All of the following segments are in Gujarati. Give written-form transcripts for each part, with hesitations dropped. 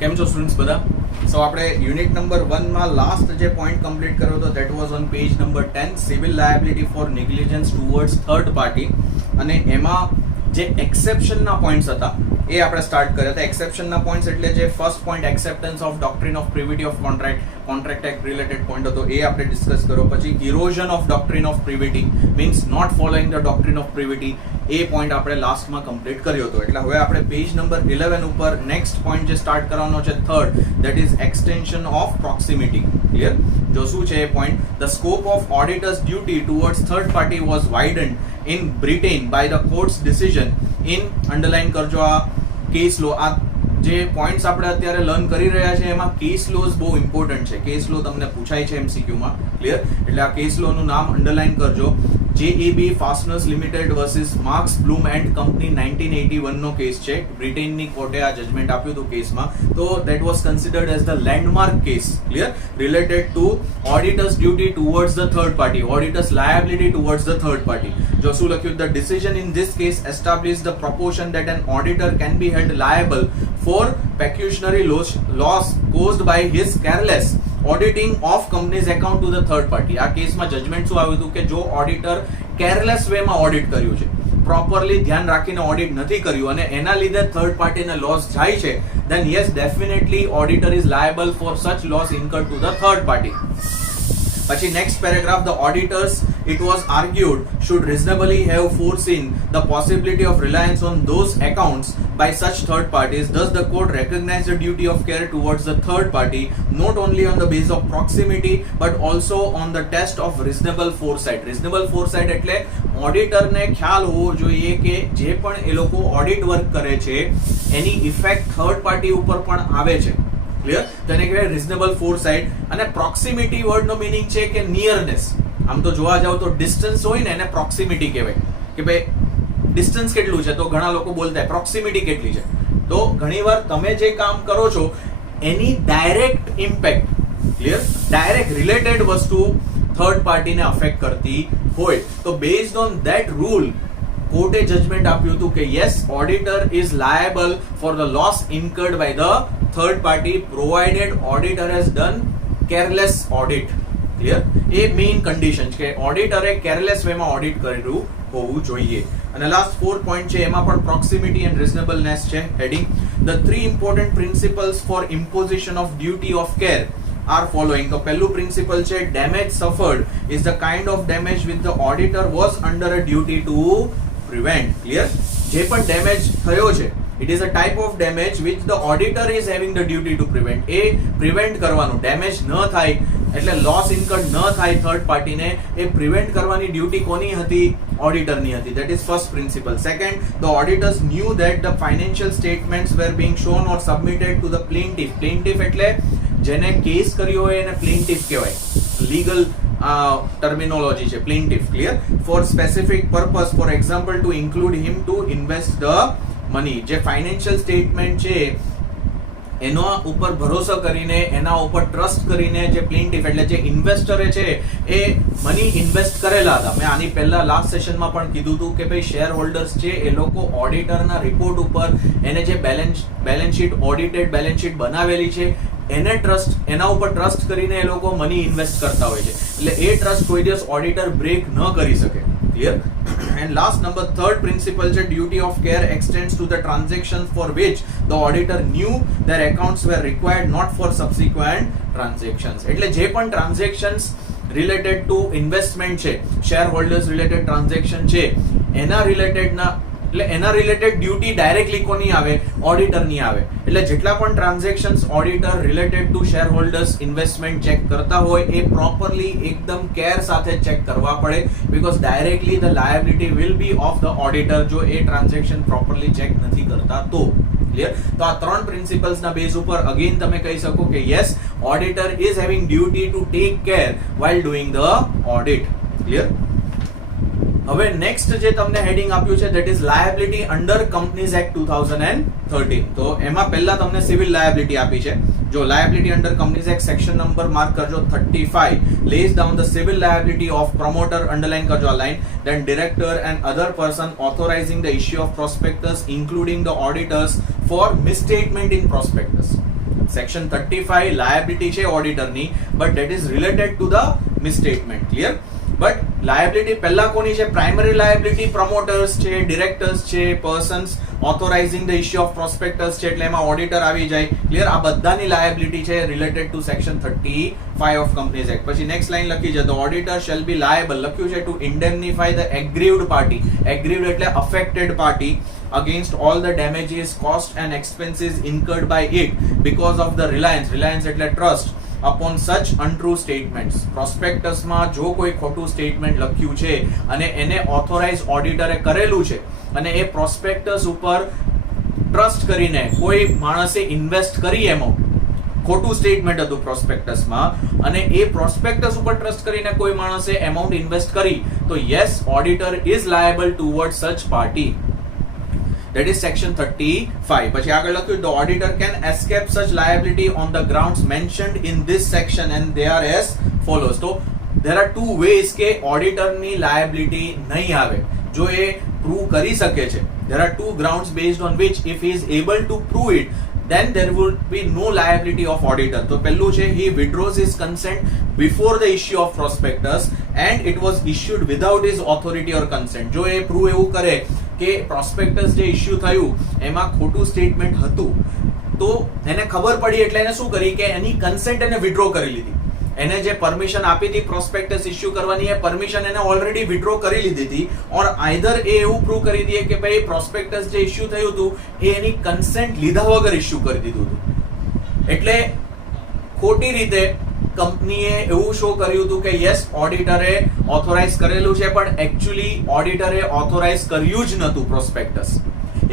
કેમ છો સ્ટુડન્ટ્સ બધા? સો આપણે યુનિટ નંબર 1 માં લાસ્ટ જે પોઈન્ટ કમ્પ્લીટ કર્યો હતો that was on page number 10 civil liability for negligence towards third party, અને એમાં જે એક્સેપ્શનના પોઈન્ટ્સ હતા એ આપણે સ્ટાર્ટ કર્યા હતા. એક્સેપ્શનના પોઈન્ટ્સ એટલે જે first point acceptance of doctrine of privity of contract act related point હતો એ આપણે ડિસ્કસ કર્યો. પછી erosion of doctrine of privity means not following the doctrine of privity, એ પોઈન્ટ આપણે લાસ્ટમાં કમ્પ્લીટ કર્યો હતો. એટલે હવે આપણે પેજ નંબર 11 ઉપર નેક્સ્ટ પોઈન્ટ જે સ્ટાર્ટ કરવાનો છે third, that is extension of proximity. Clear? જો શું છે એ point, the scope of auditor's duty towards third party was widened in Britain by the court's decision in underline કરજો આ કેસ લો. આ જે પોઈન્ટ્સ આપણે અત્યારે લર્ન કરી રહ્યા છે એમાં કેસ લોઝ બહુ ઇમ્પોર્ટન્ટ છે. કેસ લો તમને પૂછાય છે MCQ માં. ક્લિયર? એટલે આ કેસ લો નું નામ અંડરલાઇન કરજો. JAB fasteners limited versus Marks Bloom and company 1981 નો કેસ છે. બ્રિટેનની કોર્ટે આ જજમેન્ટ આપ્યું હતું કેસમાં. તો that was considered as the landmark case. Clear? Related to auditors duty towards the third party, auditors liability towards the third party. જો શું લખ્યું, the decision in this case establish the proportion that an auditor can be held liable for pecuniary loss caused by his careless auditing of company's account to the third party. આ કેસમાં જજમેન્ટ શું આવ્યું હતું કે જો ઓડિટર કેરલેસ વેમાં ઓડિટ કર્યું છે, પ્રોપરલી ધ્યાન રાખીને ઓડિટ નથી કર્યું અને એના લીધે થર્ડ પાર્ટીને લોસ જાય છે, then yes definitely auditor is liable for such loss incurred to the third party. પછી next paragraph, the auditors, it was argued, should reasonably have foreseen the possibility of reliance on those accounts by such third parties. Thus the court recognized the duty of care towards the third party not only on the basis of proximity but also on the test of reasonable foresight. Reasonable foresight એટલે ઓડિટરને ખ્યાલ હોવો જોઈએ કે જે પણ એ લોકો ઓડિટ વર્ક કરે છે એની ઇફેક્ટ થર્ડ પાર્ટી ઉપર પણ આવે છે. ક્લિયર? તેને કહેવાય રિઝનેબલ ફોરસાઇટ. અને પ્રોક્સિમિટી વર્ડનો મીનિંગ છે કે નિયરનેસ. આમ તો જોવા જાવ તો ડિસ્ટન્સ હોય ને એને પ્રોક્સિમિટી કહેવાય કે ભાઈ ડિસ્ટન્સ કેટલું છે, તો ઘણા લોકો બોલતા હોય પ્રોક્સિમિટી કેટલી છે. તો ઘણીવાર તમે જે કામ કરો છો એની direct impact, clear, direct related વસ્તુ થર્ડ પાર્ટીને અફેક્ટ કરતી હોય તો બેઝડ ઓન ધેટ રૂલ કોર્ટે જજમેન્ટ આપ્યું હતું કે yes, auditor is liable for the loss incurred by the third party provided auditor has done careless audit. Clear? એ મેઇન કન્ડિશન છે કે ઓડિટરે કેરલેસ વેમાં ઓડિટ કર્યું હોવું જોઈએ. અને લાસ્ટ 4 પોઈન્ટ છે એમાં પણ પ્રોક્સિમિટી એન્ડ રીઝનેબલનેસ છે. Heading, the 3 important principles for imposition of duty of care are following. તો પહેલું પ્રિન્સિપલ છે damage suffered is the kind of damage which the auditor was under a duty to prevent. Clear? જે પણ ડેમેજ થયો છે it is a type of damage which the auditor is having the duty to prevent. A prevent કરવાનું, ડેમેજ ન થાય એટલે લોસ ઇન્કર્ડ ન થાય થર્ડ પાર્ટીને, એ પ્રિવેન્ટ કરવાની ડ્યુટી કોની હતી? ઓડિટરની હતી. That is first principle. Second, the auditors knew that the financial statements were being shown or submitted to the plaintiff. Plaintiff એટલે જેને કેસ કર્યો હોય એને પ્લેન્ટિફ કહેવાય. લીગલ ટર્મિનોલોજી છે plaintiff. Clear? For specific purpose, for example to include him to invest the money. જે ફાઇનાન્શિયલ સ્ટેટમેન્ટ છે એના ઉપર ભરોસો કરીને, એના ઉપર ટ્રસ્ટ કરીને જે પ્લેન્ટિફ એટલે જે ઇન્વેસ્ટરે છે એ મની ઇન્વેસ્ટ કરેલા હતા. મેં આની પહેલા લાસ્ટ સેશનમાં પણ કીધું હતું કે ભાઈ શેર હોલ્ડર્સ છે એ લોકો ઓડિટરના રિપોર્ટ ઉપર એને જે balance sheet, audited balance sheet બનાવેલી છે એને ટ્રસ્ટ, એના ઉપર ટ્રસ્ટ કરીને એ લોકો મની ઇન્વેસ્ટ કરતા હોય છે. એટલે એ ટ્રસ્ટ કોઈ દિવસ ઓડિટર બ્રેક ન કરી શકે. Clear? And last number, third principle છે duty of care extends to the transactions for which the auditor knew their accounts were required not for subsequent transactions. એટલે જે પણ ટ્રાન્ઝેક્શન્સ રિલેટેડ ટુ ઇન્વેસ્ટમેન્ટ છે, શેર હોલ્ડર્સ રિલેટેડ ટ્રાન્ઝેક્શન છે, એના રિલેટેડના એટલે એના રિલેટેડ ડ્યુટી ડાયરેક્ટલી કોની આવે? ઓડિટરની આવે. એટલે જેટલા પણ transactions auditor related to share holders investment check કરતા હોય એ પ્રોપરલી એકદમ કેર સાથે ચેક કરવા પડે, because directly the liability will be of the auditor જો એ ટ્રાન્ઝેક્શન પ્રોપરલી ચેક નથી કરતા તો. ક્લિયર? તો આ 3 પ્રિન્સિપલ્સના બેઝ ઉપર અગેન તમે કહી શકો કે yes, auditor is having duty to take care while doing the audit. Clear? હવે નેક્સ્ટ જે તમને હેડિંગ આપ્યું છે that is liability under companies act 2013. તો એમાં પહેલા તમને સિવિલ લાયબિલિટી આપી છે. જો liability under companies act section number mark કરજો 35 lays down the civil liability of promoter, underline કરજો આ line, then director and other person authorizing the issue of prospectus including the auditors for misstatement in prospectus. Section 35 liability છે ઓડિટરની, but that is related to the misstatement. Clear? But liability પહેલા કોની છે? પ્રાઇમરી લાયબિલિટી પ્રમોટર્સ છે, ડિરેક્ટર્સ છે, persons authorising the issue of prospectus છે, એટલે એમાં ઓડિટર આવી જાય. ક્લિયર? આ બધાની લાયબિલિટી છે related to section 35 of companies act. પછી નેક્સ્ટ લાઈન લખી છે, ધ ઓડિટર શેલ બી લાયેબલ, લખ્યું છે, ટુ ઇન્ડેમનીફાય ધ એગ્રીવ્ડ પાર્ટી. એગ્રીવ્ડ એટલે affected party against all the damages, cost and expenses incurred by it because of the reliance એટલે trust upon such untrue statements. Prospectus માં જો કોઈ ખોટું સ્ટેટમેન્ટ લખ્યું છે અને એને ઓથોરાઇઝ ઓડિટરે કરેલું છે અને એ પ્રોસ્પેક્ટસ ઉપર ટ્રસ્ટ કરીને કોઈ માણસે ઇન્વેસ્ટ કરી એમાઉન્ટ, ખોટું સ્ટેટમેન્ટ હતું પ્રોસ્પેક્ટસમાં, અને એ પ્રોસ્પેક્ટસ ઉપર ટ્રસ્ટ કરીને કોઈ માણસે એમાઉન્ટ ઇન્વેસ્ટ કરી, તો yes, auditor is liable toward such party. That is section 35. પછી આગળ લખ્યું, the auditor can escape such liability on the grounds mentioned in this section and they are as follows. So there are two ways કે auditor ની liability નહીં આવે જો એ prove કરી શકે છે. There are two grounds based on which if he is able to prove it, then there would be no liability of auditor. તો પહેલું છે, he withdraws his consent before the issue of prospectus and it was issued without his authority or consent. જો એ prove એવું કરે કે પ્રોસ્પેક્ટસ જે ઇશ્યુ થયું એમાં ખોટું સ્ટેટમેન્ટ હતું, તો એને ખબર પડી એટલે એને શું કરી કે એની કન્સેન્ટ એને વિથડ્રો કરી લીધી. એને જે પરમિશન આપી હતી પ્રોસ્પેક્ટસ ઇશ્યુ કરવાની, એ પરમિશન એને ઓલરેડી વિથડ્રો કરી લીધી હતી. ઓર આઈધર એ એવું પ્રૂવ કરી દે કે ભાઈ પ્રોસ્પેક્ટસ જે ઇશ્યુ થયું હતું એ એની કન્સેન્ટ લીધા વગર ઇશ્યુ કરી દીધું હતું. એટલે ખોટી રીતે કંપનીએ એવું શો કર્યું હતું કે યસ, ઓડિટરે ઓથોરાઇઝ કરેલું છે, પણ એકચ્યુઅલી ઓડિટરે ઓથોરાઇઝ કર્યું જ નતું પ્રોસ્પેક્ટસ.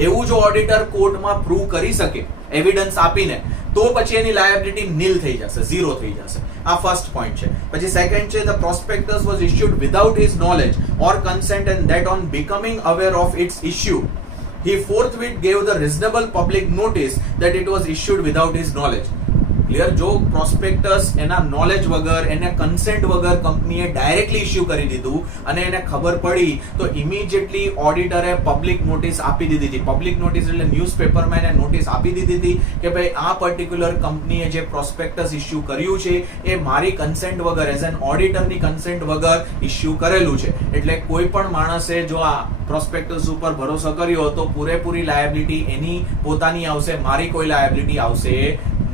એવું જો ઓડિટર કોર્ટમાં પ્રૂવ કરી શકે એવિડન્સ આપીને, તો પછી એની લાયબિલિટી નીલ થઈ જશે, ઝીરો થઈ જશે. આ ફર્સ્ટ પોઈન્ટ છે. પછી સેકન્ડ છે, the prospectus was issued without his knowledge or consent and that on becoming aware of its issue he forthwith gave the reasonable public notice that it was issued without his knowledge. Clear? જો પ્રોસ્પેક્ટસ એના નોલેજ વગર, એને કન્સેન્ટ વગર કંપનીએ ડાયરેક્ટલી ઇશ્યુ કરી દીધું અને એને ખબર પડી, તો ઇમિડિયેટલી ઓડિટરે પબ્લિક નોટિસ આપી દીધી હતી. પબ્લિક નોટિસ એટલે ન્યૂઝપેપરમાં એને નોટિસ આપી દીધી હતી કે ભાઈ આ પર્ટિક્યુલર કંપનીએ જે પ્રોસ્પેક્ટસ ઇશ્યુ કર્યું છે એ મારી કન્સેન્ટ વગર, એઝ એન ઓડિટરની કન્સેન્ટ વગર ઇશ્યુ કરેલું છે. એટલે કોઈ પણ માણસે જો આ પ્રોસ્પેક્ટસ ઉપર ભરોસો કર્યો તો પૂરેપૂરી લાયબિલિટી એની પોતાની આવશે, મારી કોઈ લાયબિલિટી આવશે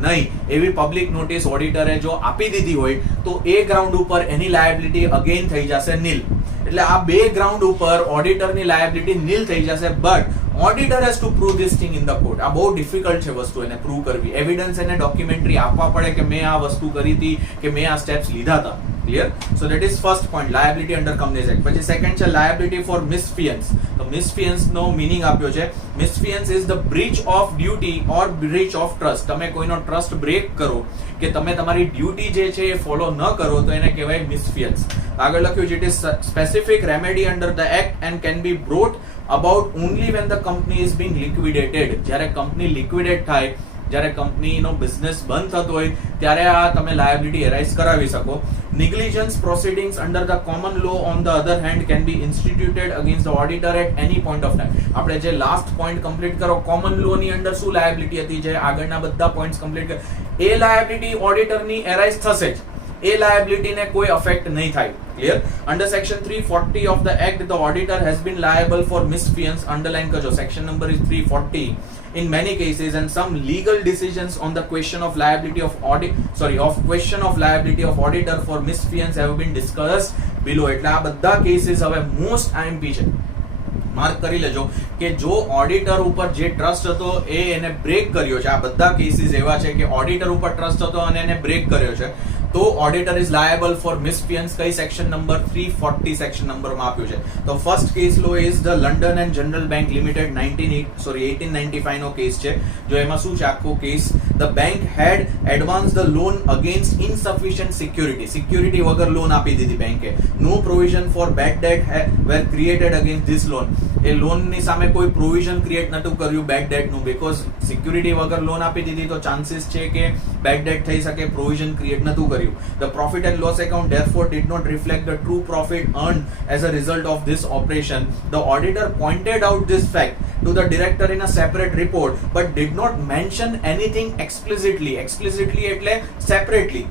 નહીં. એવી પબ્લિક નોટિસ ઓડિટરે જો આપી દીધી હોય તો એ ગ્રાઉન્ડ ઉપર એની લાયબિલિટી અગેન થઈ જશે નીલ. એટલે આ બે ગ્રાઉન્ડ ઉપર ઓડિટરની લાયબિલિટી નીલ થઈ જશે, but auditor has two prove this thing in the court. આ બહુ ડિફિકલ્ટ છે વસ્તુ એને પ્રૂવ કરવી. એવિડન્સ એને ડોક્યુમેન્ટરી આપવા પડે કે મેં આ વસ્તુ કરી હતી, કે મેં આ સ્ટેપ્સ લીધા હતા. Clear? So that is first point, liability under companies act. પછી સેકન્ડ છે લાયબિલિટી ફોર મિસફિયન્સ. તો મિસફિયન્સ નો મીનિંગ આપ્યો છે, misfeasance is the breach of duty or breach of trust. તમે કોઈનો ટ્રસ્ટ બ્રેક કરો કે તમે તમારી ડ્યુટી જે છે એ ફોલો ન કરો તો એને કહેવાય મિસફિયન્સ. આગળ લખ્યું છે, it is specific remedy under the act and can be brought about only when the company is being liquidated. જ્યારે કંપની લિક્વિડેટ થાય, જ્યારે કંપનીનો બિઝનેસ બંધ થતો હોય ત્યારે આ તમે લાયબિલિટી એરાઇઝ કરાવી શકો. negligence proceedings under the common law on the other hand can be instituted against the auditor at any point of time. આપણે જે લાસ્ટ પોઈન્ટ કમ્પ્લીટ કરો, કોમન લો ની અંદર શું લાયબિલિટી હતી, જે આગળના બધા પોઈન્ટ્સ કમ્પ્લીટ કરે, એ લાયબિલિટી ઓડિટરની એરાઇઝ થશે જ. એ લાયબિલિટીને કોઈ અફેક્ટ નહીં થાય. Clear? Under section 340 of the act the auditor has been liable for misfeasance. Underline કરજો, section number is 340. In many cases and some legal decisions on the question of liability of liability of auditor for misfeasance have been discussed below. એટલે આ બધા કેસીસ હવે મોસ્ટ આઈએમપી છે. માર્ક કરી લેજો કે જો ઓડિટર ઉપર જે ટ્રસ્ટ હતો એ એને બ્રેક કર્યો છે. આ બધા કેસીસ એવા છે કે ઓડિટર ઉપર ટ્રસ્ટ હતો અને એને બ્રેક કર્યો છે, તો auditor is liable for misfeasance. કઈ સેક્શન નંબર? 340 સેક્શન નંબરમાં આપ્યું છે. તો first case law is the London and General Bank Limited 1895 નો કેસ છે. જો એમાં શું છે આખો case, the bank had advance the loan against insufficient security. Security વગર લોન આપી દીધી બેંકે. No provision for bad debt were created against this loan. એ લોનની સામે કોઈ પ્રોવિઝન ક્રિએટ નતું કર્યું બેડ ડેટનું, બીકોઝ સિક્યુરિટી વગર લોન આપી દીધી તો ચાન્સીસ છે કે બેડ ડેટ થઈ શકે, પ્રોવિઝન ક્રિએટ નતું કર્યું. The profit and loss account therefore did not reflect the true profit earned as a result of this operation. The auditor pointed out this fact to the director in a separate report but did not mention anything explicitly એટલે separately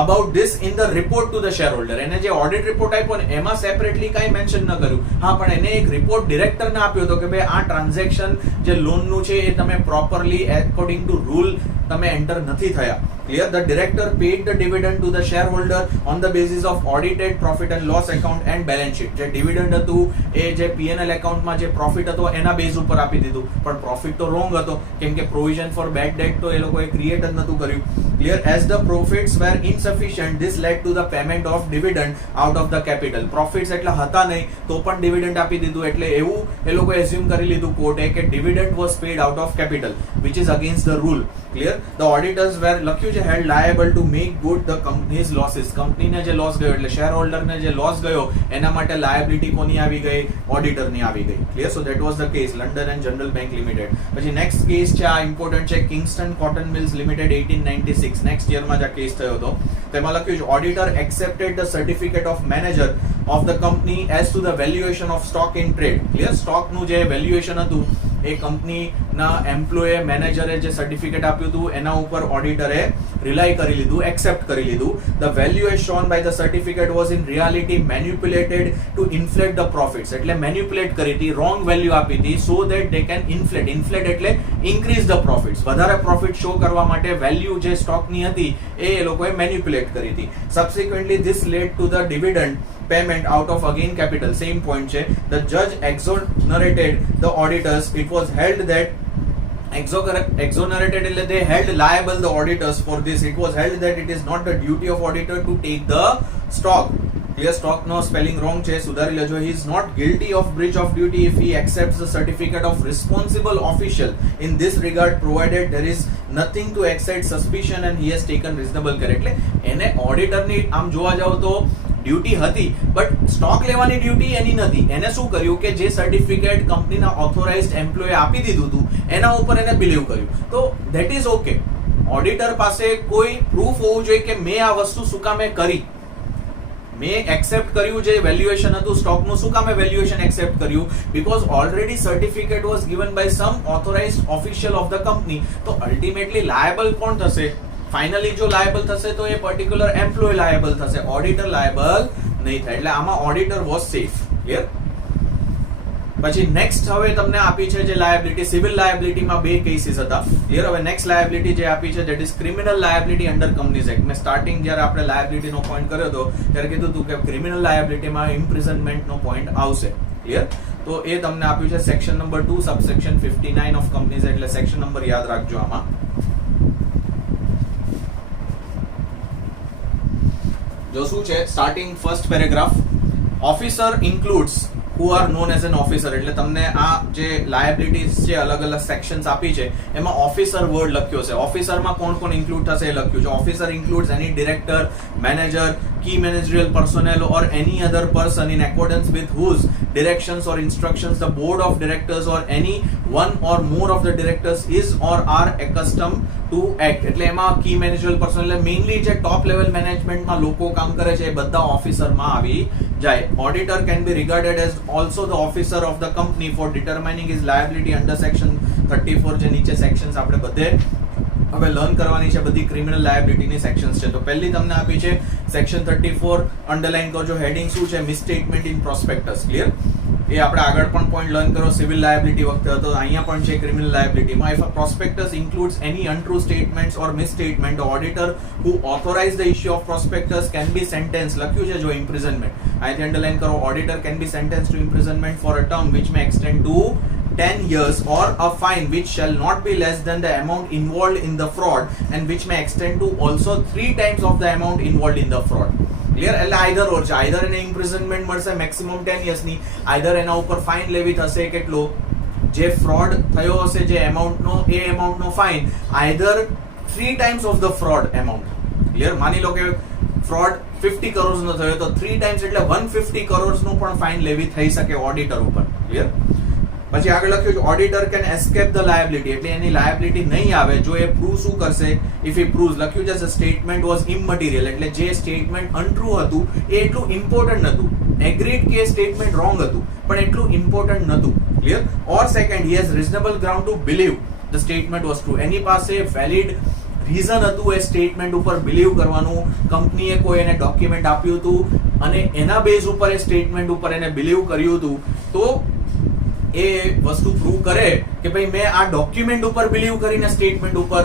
about this in the report to the shareholder. એને જે ઓડિટ રિપોર્ટ આપ્યો ને એમાં સેપરેટલી કાંઈ મેન્શન ન કર્યું. હા, પણ એને એક રિપોર્ટ ડિરેક્ટરને આપ્યો હતો કે ભાઈ આ ટ્રાન્ઝેક્શન જે લોનનું છે એ તમે પ્રોપરલી એકોર્ડિંગ ટુ રૂલ તમે એન્ટર નથી થયા. Clear? The director paid the dividend to the shareholder on the basis of audited profit and loss account and balance sheet. જે dividend હતું એ જે P&L એકાઉન્ટમાં જે પ્રોફિટ હતો એના બેઝ ઉપર આપી દીધું, પણ પ્રોફિટ તો રોંગ હતો કેમ કે પ્રોવિઝન ફોર બેડ ડેટ તો એ લોકોએ ક્રિએટ જ નતું કર્યું. Clear? As the profits were insufficient, this led to the payment of dividend out of the capital. Profits એટલા હતા નહીં તો પણ dividend આપી દીધું, એટલે એવું એ લોકોએ assume કરી લીધું કોર્ટે કે dividend was paid out of capital, which is against the rule. Clear? The auditors were લખ્યું છે held liable to make good the company's losses. કંપનીને જે લોસ ગયો એટલે શેરહોલ્ડરને જે લોસ ગયો એના માટે લાયબિલિટી કોની આવી ગઈ? ઓડિટરની આવી ગઈ. Clear? So that was the case London and General Bank Limited. પછી નેક્સ્ટ કેસ છે, આ ઇમ્પોર્ટન્ટ છે, Kingston Cotton Mills Limited 1896. Next યરમાં જ આ કેસ થયો હતો. તેમાં લખ્યું છે auditor accepted the certificate of manager of the company as to the valuation of stock in trade. Clear? સ્ટોકનું જે વેલ્યુએશન હતું એ કંપનીના એમ્પ્લોયે મેનેજરે જે સર્ટિફિકેટ આપ્યું હતું એના ઉપર ઓડિટરે રિલાય કરી લીધું, એક્સેપ્ટ કરી લીધું. The value as shown by the certificate was in reality manipulated to inflate the profits. એટલે મેન્યુપ્યુલેટ કરી હતી, રોંગ વેલ્યુ આપી હતી સો ધેટ દે કેન ઇન્ફ્લેટ. ઇન્ફ્લેટ એટલે ઇન્ક્રીઝ ધ પ્રોફિટ્સ, વધારે પ્રોફિટ શો કરવા માટે વેલ્યુ જે સ્ટોકની હતી એ લોકોએ મેન્યુપ્યુલેટ કરી હતી. Subsequently this led to the dividend payment out of again capital. Same point છે. The judge exonerated the auditors. It was held that exonerated એટલે they held liable the auditors for this. It was held that it is not the duty of auditor to take the stock. Clear? Stock no spelling wrong છે, સુધારી લેજો. He is not guilty of breach of duty if he accepts the certificate of responsible official in this regard, provided there is nothing to excite suspicion and he has taken reasonable care. એટલે એને ઓડિટરની આમ જોવા જાવ તો ડ્યુટી હતી, બટ સ્ટોક લેવાની ડ્યુટી એની નથી. એને શું કર્યું કે જે સર્ટિફિકેટ કંપનીના ઓથોરાઇઝ્ડ એમ્પ્લોયે આપી દીધું હતું એના ઉપર એને બિલીવ કર્યું, તો ધેટ ઇઝ ઓકે. ઓડિટર પાસે કોઈ પ્રૂફ હોવું જોઈએ કે મેં આ વસ્તુ શું કામે કરી, મેં એક્સેપ્ટ કર્યું જે વેલ્યુએશન હતું સ્ટોકનું, શું કામે વેલ્યુએશન એક્સેપ્ટ કર્યું? Because already certificate was given by some authorised official of the company. તો અલ્ટિમેટલી લાયબલ કોણ થશે? ફાઇનલી જો લાયબલ થશે તો એ પર્ટિક્યુલર એમ્પ્લોય લાયબલ થશે, ઓડિટર લાયબલ નહીં થાય. એટલે આમાં ઓડિટર વોઝ સેફ. ક્લિયર? પછી નેક્સ્ટ હવે તમને આપી છે જે લાયબિલિટી, સિવિલ લાયબિલિટીમાં બે કેસીસ હતા. ક્લિયર? હવે નેક્સ્ટ લાયબિલિટી જે આપી છે that is criminal liability under companies act. મેં સ્ટાર્ટિંગ જ્યારે આપણે લાયબિલિટીનો પોઈન્ટ કર્યો હતો ત્યારે કીધું હતું કે ક્રિમિનલ લાયબિલિટીમાં ઇમ્પ્રિઝનમેન્ટનો પોઈન્ટ આવશે. ક્લિયર? તો એ તમને આપ્યું છે section number 2 subsection 59 of companies. એટલે સેક્શન નંબર યાદ રાખજો આમાં. જો શું છે, starting first paragraph, officer includes who are known as an officer. એટલે તમને આ જે લાયબિલિટીઝ છે અલગ અલગ સેક્શન્સ આપી છે એમાં ઓફિસર વર્ડ લખ્યો છે. ઓફિસરમાં કોણ કોણ ઇન્ક્લુડ થશે એ લખ્યું છે. Officer includes any director, manager, key managerial personnel or any other person in accordance with whose directions or instructions the board of directors or any one or more of the directors is or are accustomed to act. એટલે એમાં key managerial personnel એટલે mainly જે top level managementમાં લોકો કામ કરે છે એ બધા ઓફિસરમાં આવી જાય. Auditor can be regarded as also the officer of the company for determining his liability under section 34. જે નીચે સેક્શન્સ આપણે બધે હવે લર્ન કરવાની છે, બધી ક્રિમિનલ લાયબિલિટીની સેક્શન્સ છે. તો પહેલી તમને આપી છે સેક્શન 34, અંડરલાઈન કરજો. હેડિંગ શું છે? Misstatement in prospectus. ક્લિયર? એ આપણે આગળ પણ પોઈન્ટ લર્ન કરો સિવિલ લાયબિલિટી વખતે હતો, અહીંયા પણ છે ક્રિમિનલ લાયબિલિટીમાં. If a prospectus includes any untrue statements or misstatement, auditor who authorise the issue of prospectus can be sentence. લખ્યું છે જો ઇમ્પ્રિઝનમેન્ટ, અહીંથી અંડરલાઈન કરો. Auditor can be sentence to imprisonment for a term which may extend to 10 years or a fine which shall not be less than the amount involved in the fraud and which may extend to also 3 times of the amount involved in the fraud. Clear? એટલે આઈધર ઓર છે. આઈધર એને ઇમ્પ્રિઝનમેન્ટ મળશે મેક્સિમમ 10 યર્સની, આઈધર એના ઉપર ફાઇન લેવી થશે કેટલો, જે ફ્રોડ થયો હશે જે એમાઉન્ટનો એ એમાઉન્ટનો fine either 3 times of the fraud amount. Clear? માની લો કે ફ્રોડ 50 કરોડનો થયો તો 3 times એટલે 150 કરોડનો પણ ફાઇન લેવી થઈ શકે ઓડિટર ઉપર. ક્લિયર? પછી આગળ લખ્યું છે auditor can escape the liability. એટલે એની લાયબિલિટી નહીં આવે જો એ પ્રૂવ શું કરશે? ઇફ એ પ્રૂવ્સ, લખ્યું છે સ્ટેટમેન્ટ વોઝ ઇમમટીરિયલ. એટલે જે સ્ટેટમેન્ટ અનટ્રુ હતું એ એટલું ઇમ્પોર્ટન્ટ નહોતું. એગ્રીડ કે સ્ટેટમેન્ટ રોંગ હતું પણ એટલું ઇમ્પોર્ટન્ટ નહોતું. Clear? Or second, he has reasonable ground to believe the statement was true. એની પાસે વેલિડ રીઝન હતું એ સ્ટેટમેન્ટ ઉપર બિલીવ કરવાનું, કંપનીએ કોઈ એને ડોક્યુમેન્ટ આપ્યું હતું અને એના બેઝ ઉપર એ સ્ટેટમેન્ટ ઉપર એને બિલીવ કર્યું હતું, તો એ વસ્તુ પ્રૂવ કરે કે ભાઈ મેં આ ડોક્યુમેન્ટ ઉપર બિલીવ કરીને સ્ટેટમેન્ટ ઉપર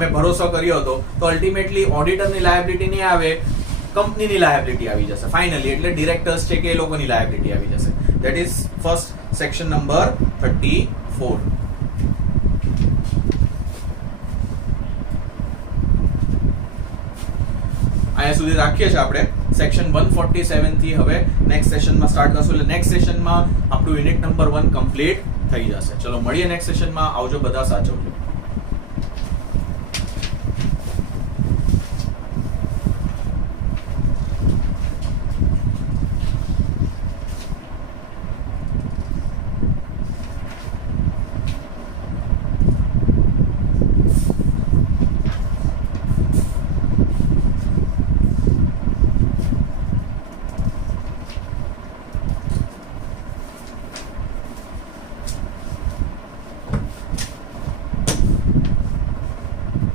મેં ભરોસો કર્યો હતો, તો અલ્ટિમેટલી ઓડિટરની લાયબિલિટી નહીં આવે, કંપનીની લાયબિલિટી આવી જશે ફાઇનલી. એટલે ડિરેક્ટર્સ છે કે એ લોકોની લાયબિલિટી આવી જશે. That is first section number 34. અહીંયા સુધી રાખીએ છીએ આપણે. સેક્શન 147 થી હવે નેક્સ્ટ સેશનમાં સ્ટાર્ટ કરશું. એટલે નેક્સ્ટ સેશનમાં આપણું યુનિટ નંબર 1 કમ્પ્લીટ થઈ જશે. ચલો મળીએ નેક્સ્ટ સેશનમાં. આવજો બધા, સાચવજો.